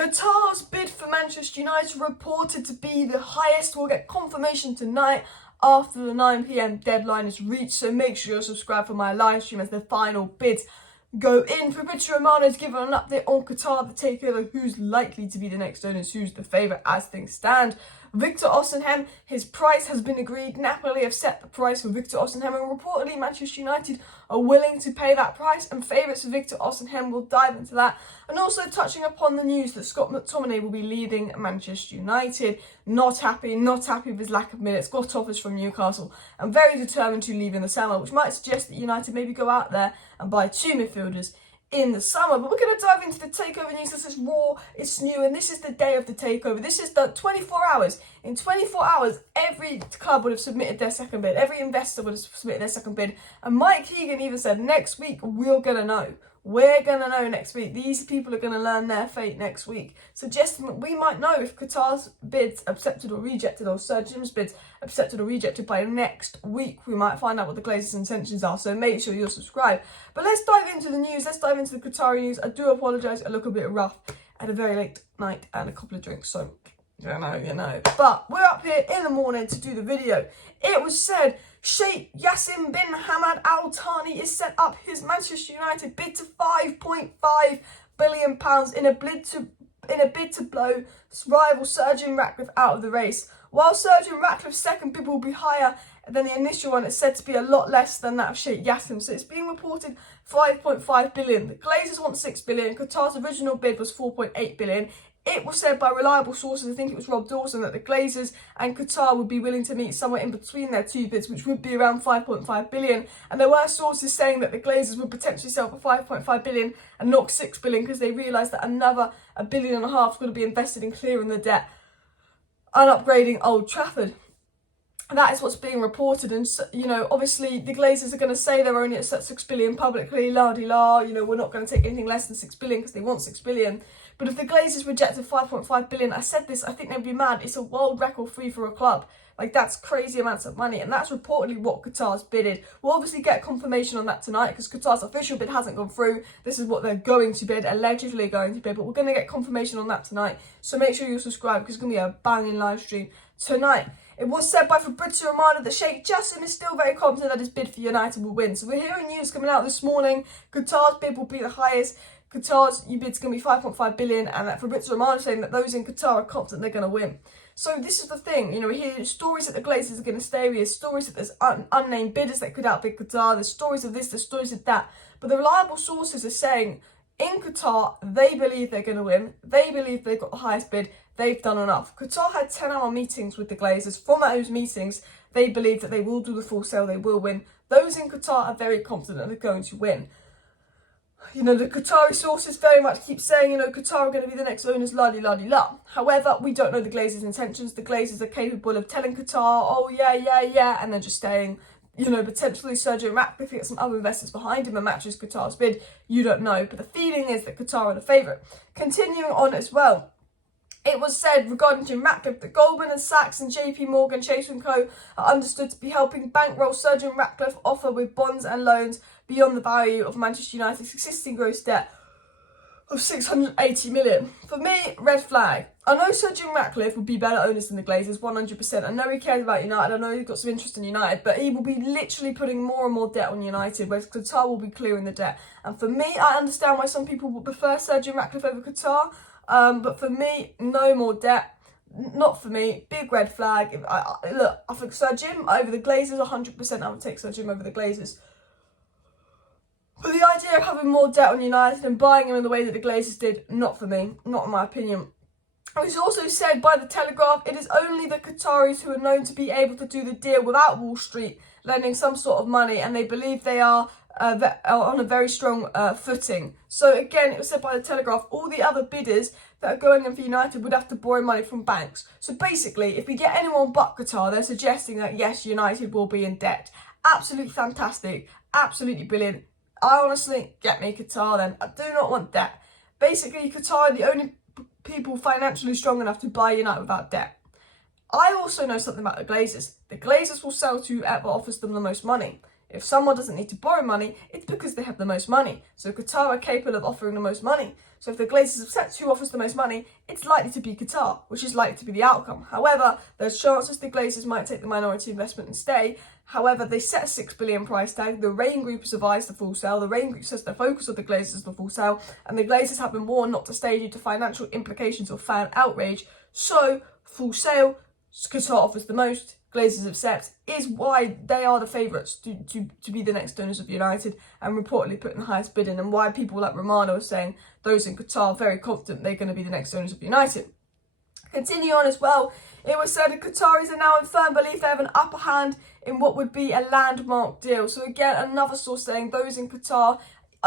Qatar's bid for Manchester United reported to be the highest. We'll get confirmation tonight after the 9 p.m. deadline is reached, so make sure you're subscribed for my live stream as the final bids go in. Fabrizio Romano has given an update on Qatar Takeover, who's likely to be the next owners, who's the favourite as things stand. Victor Osimhen, his price has been agreed. Napoli have set the price for Victor Osimhen, and reportedly Manchester United are willing to pay that price, and favourites for Victor Osimhen. Will dive into that, and also touching upon the news that Scott McTominay will be leaving Manchester United. Not happy with his lack of minutes, got offers from Newcastle, and very determined to leave in the summer, which might suggest that United maybe go out there and buy 2 midfielders in the summer. But we're going to dive into the takeover news. This is raw, it's new, and this is the day of the takeover. This is the 24 hours. In 24 hours, every club would have submitted their second bid. Every investor would have submitted their second bid. And Mike Keegan even said, next week, we're going to know. We're going to know next week. These people are going to learn their fate next week. Suggesting that we might know if Qatar's bids accepted or rejected, or Sir Jim's bids accepted or rejected by next week. We might find out what the Glazers' intentions are, so make sure you're subscribed. But let's dive into the news. Let's dive into the Qatari news. I do apologise, I look a bit rough at a very late night and a couple of drinks, so you know. But we're up here in the morning to do the video. It was said Sheikh Jassim bin Hamad Al-Thani is set up his Manchester United bid to £5.5 billion in a bid to blow rival Sir Jim Ratcliffe out of the race. While Sir Jim Ratcliffe's second bid will be higher than the initial one, it's said to be a lot less than that of Sheikh Jassim. So it's being reported 5.5 billion. The Glazers want 6 billion. Qatar's original bid was 4.8 billion. It was said by reliable sources, I think it was Rob Dawson, that the Glazers and Qatar would be willing to meet somewhere in between their two bids, which would be around 5.5 billion. And there were sources saying that the Glazers would potentially sell for 5.5 billion and knock 6 billion because they realised that another £1.5 billion is going to be invested in clearing the debt and upgrading Old Trafford. That is what's being reported, and you know, obviously the Glazers are going to say they're only at 6 billion publicly, la-di-la, you know, we're not going to take anything less than 6 billion because they want 6 billion. But if the Glazers rejected 5.5 billion, I said this, I think they'd be mad. It's a world record fee for a club. Like, that's crazy amounts of money, and that's reportedly what Qatar's bidded. We'll obviously get confirmation on that tonight because Qatar's official bid hasn't gone through. This is what they're going to bid, allegedly going to bid, but we're going to get confirmation on that tonight. So make sure you subscribe because it's going to be a banging live stream tonight. It was said by Fabrizio Romano that Sheikh Jassim is still very confident that his bid for United will win. So we're hearing news coming out this morning. Qatar's bid will be the highest. Qatar's bid's going to be 5.5 billion, and that Fabrizio Romano is saying that those in Qatar are confident they're going to win. So this is the thing, you know, we hear stories that the Glazers are going to stay, we hear stories that there's unnamed bidders that could outbid Qatar, there's stories of this, there's stories of that. But the reliable sources are saying in Qatar, they believe they're going to win, they believe they've got the highest bid, they've done enough. Qatar had 10-hour meetings with the Glazers. From those meetings, they believe that they will do the full sale, they will win. Those in Qatar are very confident they're going to win. You know, the Qatari sources very much keep saying, you know, Qatar are going to be the next owners, la-di-la-di-la. However, we don't know the Glazers' intentions. The Glazers are capable of telling Qatar, oh, yeah, and then just staying, you know, potentially Sir Jim Ratcliffe get some other investors behind him and matches Qatar's bid. You don't know. But the feeling is that Qatar are the favourite. Continuing on as well, it was said regarding Jim Ratcliffe that Goldman and Sachs and JP Morgan, Chase & Co. are understood to be helping bankroll Sir Jim Ratcliffe offer with bonds and loans beyond the value of Manchester United's existing gross debt of 680 million. For me, red flag. I know Sir Jim Ratcliffe would be better owners than the Glazers, 100%. I know he cares about United, I know he's got some interest in United, but he will be literally putting more and more debt on United, whereas Qatar will be clearing the debt. And for me, I understand why some people would prefer Sir Jim Ratcliffe over Qatar, but for me, no more debt. Not for me. Big red flag. Look, I think Sir Jim over the Glazers, 100% I would take Sir Jim over the Glazers. But the idea of having more debt on United and buying him in the way that the Glazers did, not for me, not in my opinion. It was also said by the Telegraph, it is only the Qataris who are known to be able to do the deal without Wall Street lending some sort of money, and they believe they are on a very strong footing. So again, it was said by the Telegraph, all the other bidders that are going in for United would have to borrow money from banks. So basically, if we get anyone but Qatar, they're suggesting that yes, United will be in debt. Absolutely fantastic, absolutely brilliant. I honestly, get me Qatar then. I do not want debt. Basically, Qatar are the only people financially strong enough to buy United without debt. I also know something about the Glazers. The Glazers will sell to whoever offers them the most money. If someone doesn't need to borrow money, it's because they have the most money. So Qatar are capable of offering the most money. So if the Glazers accept who offers the most money, it's likely to be Qatar, which is likely to be the outcome. However, there's chances the Glazers might take the minority investment and stay. However, they set a $6 billion price tag. The Rain Group has advised the full sale. The Rain Group says the focus of the Glazers is the full sale, and the Glazers have been warned not to stay due to financial implications or fan outrage. So, full sale, Qatar offers the most, Glazers accept, is why they are the favourites to be the next owners of United and reportedly putting the highest bid in, and why people like Romano are saying those in Qatar are very confident they're going to be the next owners of United. Continuing on as well, it was said that Qataris are now in firm belief they have an upper hand in what would be a landmark deal. So again, another source saying those in Qatar,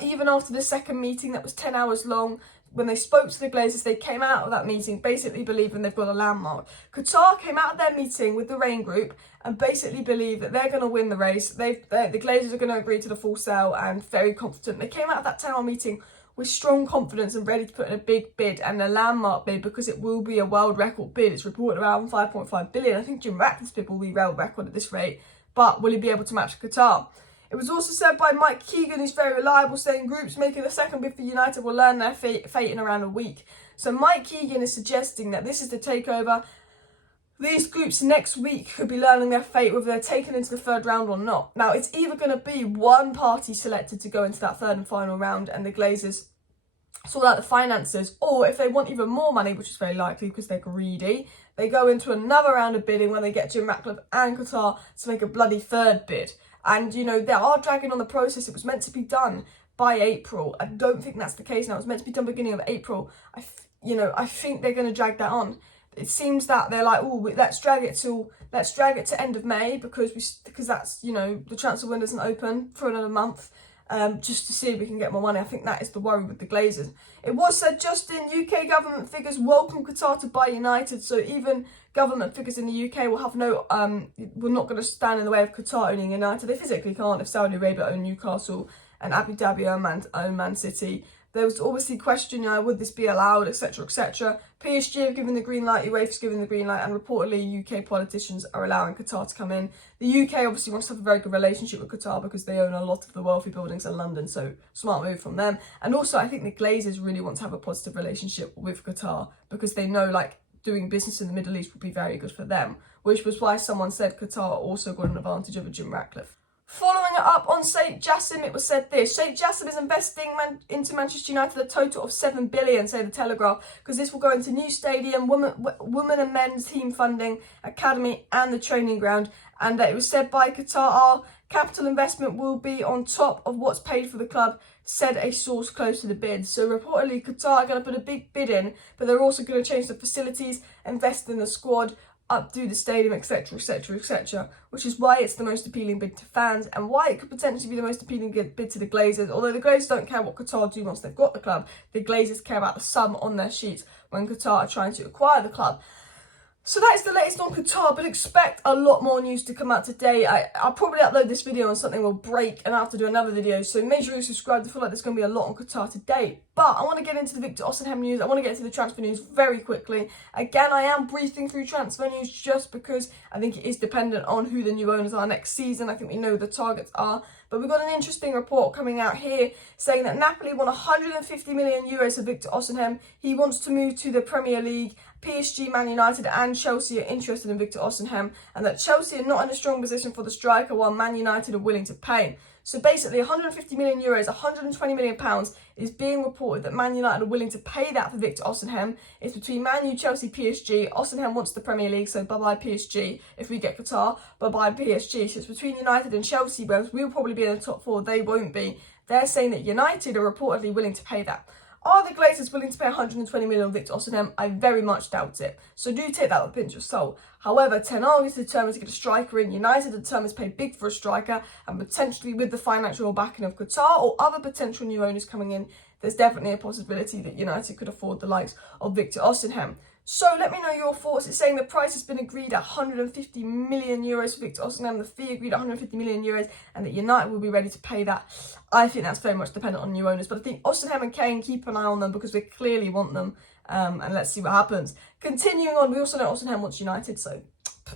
even after the second meeting that was 10 hours long, when they spoke to the Glazers, they came out of that meeting basically believing they've got a landmark. Qatar came out of their meeting with the Rain Group and basically believe that they're going to win the race. The Glazers are going to agree to the full sale and very confident. They came out of that 10-hour meeting with strong confidence and ready to put in a big bid and a landmark bid because it will be a world record bid. It's reported around 5.5 billion. I think Jim Ratcliffe's bid will be world record at this rate, but will he be able to match Qatar? It was also said by Mike Keegan, who's very reliable, saying groups making a second bid for United will learn their fate in around a week. So Mike Keegan is suggesting that this is the takeover. These groups next week could be learning their fate, whether they're taken into the third round or not. Now, it's either going to be one party selected to go into that third and final round and the Glazers sort out the finances, or if they want even more money, which is very likely because they're greedy, they go into another round of bidding where they get Jim Ratcliffe and Qatar to make a bloody third bid. And, you know, they are dragging on the process. It was meant to be done by April. I don't think that's the case now. It was meant to be done beginning of April. I think they're going to drag that on. It seems that they're like, oh, let's drag it to end of May because that's, you know, the transfer window isn't open for another month. Just to see if we can get more money. I think that is the worry with the Glazers. It was said, Justin, UK government figures welcome Qatar to buy United, so even government figures in the UK will have we're not going to stand in the way of Qatar owning United. They physically can't if Saudi Arabia own Newcastle and Abu Dhabi own Man City. There was obviously question, would this be allowed, etc., etc. PSG have given the green light, UEFA's given the green light, and reportedly UK politicians are allowing Qatar to come in. The UK obviously wants to have a very good relationship with Qatar because they own a lot of the wealthy buildings in London, so smart move from them. And also, I think the Glazers really want to have a positive relationship with Qatar because they know, like, doing business in the Middle East would be very good for them, which was why someone said Qatar also got an advantage over Jim Ratcliffe. Following it up on Sheikh Jassim, it was said this. Sheikh Jassim is investing into Manchester United a total of $7 billion, say the Telegraph, because this will go into new stadium, women and men's team funding, academy and the training ground. And it was said by Qatar, capital investment will be on top of what's paid for the club, said a source close to the bid. So reportedly Qatar are going to put a big bid in, but they're also going to change the facilities, invest in the squad, updo the stadium, etc., etc., etc., which is why it's the most appealing bid to fans and why it could potentially be the most appealing bid to the Glazers. Although the Glazers don't care what Qatar do once they've got the club, the Glazers care about the sum on their sheets when Qatar are trying to acquire the club. So that is the latest on Qatar, but expect a lot more news to come out today. I'll probably upload this video and something will break and I have to do another video, so make sure you subscribe. I feel like there's going to be a lot on Qatar today. But I want to get into the Victor Osimhen news. I want to get into the transfer news very quickly. Again, I am briefing through transfer news just because I think it is dependent on who the new owners are next season. I think we know who the targets are. But we've got an interesting report coming out here saying that Napoli won 150 million euros for Victor Osimhen. He wants to move to the Premier League. PSG, Man United and Chelsea are interested in Victor Osimhen, and that Chelsea are not in a strong position for the striker while Man United are willing to pay. So basically 150 million euros, 120 million pounds is being reported that Man United are willing to pay that for Victor Osimhen. It's between Man U, Chelsea, PSG. Osimhen wants the Premier League, so bye-bye PSG. If we get Qatar, bye-bye PSG. So it's between United and Chelsea, whereas we'll probably be in the top four. They won't be. They're saying that United are reportedly willing to pay that. Are the Glazers willing to pay 120 million on Victor Osimhen? I very much doubt it. So do take that with a pinch of salt. However, Ten Hag is determined to get a striker in. United are determined to pay big for a striker, and potentially with the financial backing of Qatar or other potential new owners coming in, there's definitely a possibility that United could afford the likes of Victor Osimhen. So let me know your thoughts. It's saying the price has been agreed at 150 million euros for Victor Osimhen, the fee agreed at 150 million euros, and that United will be ready to pay that. I think that's very much dependent on new owners, but I think Osimhen and Kane, keep an eye on them because we clearly want them, and let's see what happens. Continuing on, we also know Osimhen wants United, so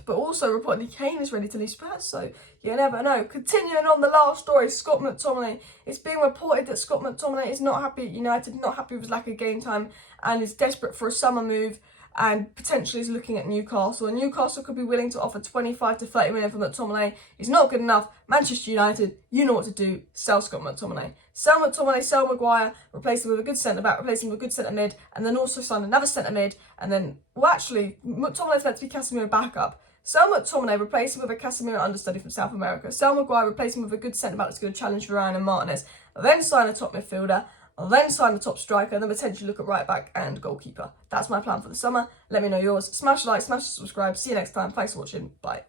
but also reportedly Kane is ready to leave Spurs, so you never know. Continuing on the last story, Scott McTominay. It's being reported that Scott McTominay is not happy at United, not happy with his lack of game time, and is desperate for a summer move, and potentially is looking at Newcastle. And Newcastle could be willing to offer 25 to 30 million for McTominay. He's not good enough. Manchester United, you know what to do. Sell Scott McTominay. Sell McTominay, sell Maguire, replace him with a good centre-back, replace him with a good centre-mid, and then also sign another centre-mid, and then, well, actually, McTominay's meant to be Casemiro backup. Sell McTominay, replace him with a Casemiro understudy from South America. Sell Maguire, replace him with a good centre-back that's going to challenge Varane and Martinez. Then sign a top midfielder, then sign the top striker, and then potentially look at right back and goalkeeper. That's my plan for the summer. Let me know yours. Smash the like, smash the subscribe. See you next time. Thanks for watching. Bye.